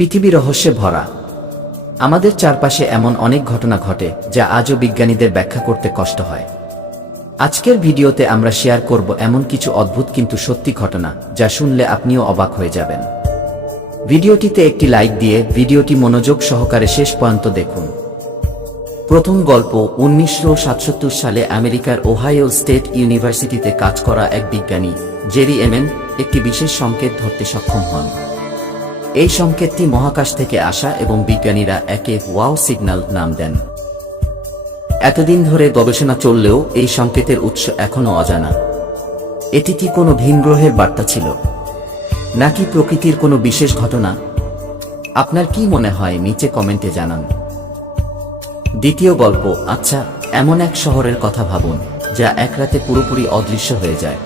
পৃথিবী রহস্যে ভরা। আমাদের চারপাশে এমন অনেক ঘটনা ঘটে, যা আজও বিজ্ঞানীদের ব্যাখ্যা করতে কষ্ট হয়। আজকের ভিডিওতে আমরা শেয়ার করব এমন কিছু অদ্ভুত কিন্তু সত্যি ঘটনা, যা শুনলে আপনিও অবাক হয়ে যাবেন। ভিডিওটিতে একটি লাইক দিয়ে ভিডিওটি মনোযোগ সহকারে শেষ পর্যন্ত দেখুন। প্রথম গল্প, উনিশশো সালে আমেরিকার ওহাইও স্টেট ইউনিভার্সিটিতে কাজ করা এক বিজ্ঞানী, জেরি এমেন, একটি বিশেষ সংকেত ধরতে সক্ষম হন। এই সংকেতটি মহাকাশ থেকে আসা এবং বিজ্ঞানীরা একে ওয়াও সিগন্যাল নাম দেন। এতদিন ধরে গবেষণা চললেও এই সংকেতের উৎস এখনও অজানা। এটি কি কোনো ভিনগ্রহের বার্তা ছিল? নাকি প্রকৃতির কোনো বিশেষ ঘটনা? আপনার কি মনে হয়, নিচে কমেন্টে জানান। দ্বিতীয় গল্প আচ্ছা এমন এক শহরের কথা ভাবুন, যা এক রাতে পুরোপুরি অদৃশ্য হয়ে যায়।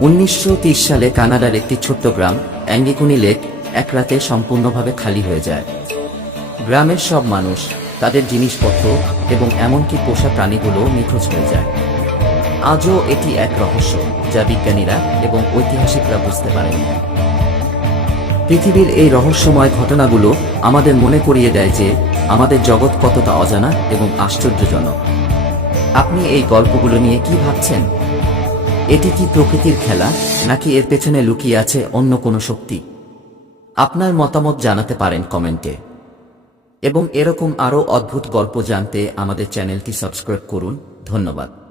উনিশশো সালে কানাডার একটি ছোট্ট গ্রাম, অ্যাঙ্গিকুনি লেক এক রাতে সম্পূর্ণভাবে খালি হয়ে যায়। গ্রামের সব মানুষ তাদের জিনিসপত্র এবং এমনকি পোষা প্রাণীগুলো নিখোঁজ হয়ে যায়। আজও এটি এক রহস্য যা বিজ্ঞানীরা এবং ঐতিহাসিকরা বুঝতে পারেনি। পৃথিবীর এই রহস্যময় ঘটনাগুলো আমাদের মনে করিয়ে দেয় যে আমাদের জগৎ কতটা অজানা এবং আশ্চর্যজনক। আপনি এই গল্পগুলো নিয়ে কি ভাবছেন? এটি কি প্রকৃতির খেলা নাকি এর পেছনে লুকিয়ে আছে অন্য কোনো শক্তি? আপনার মতামত জানাতে পারেন কমেন্টে। এবং এরকম আরও অদ্ভুত গল্প জানতে আমাদের চ্যানেলটি সাবস্ক্রাইব করুন। ধন্যবাদ।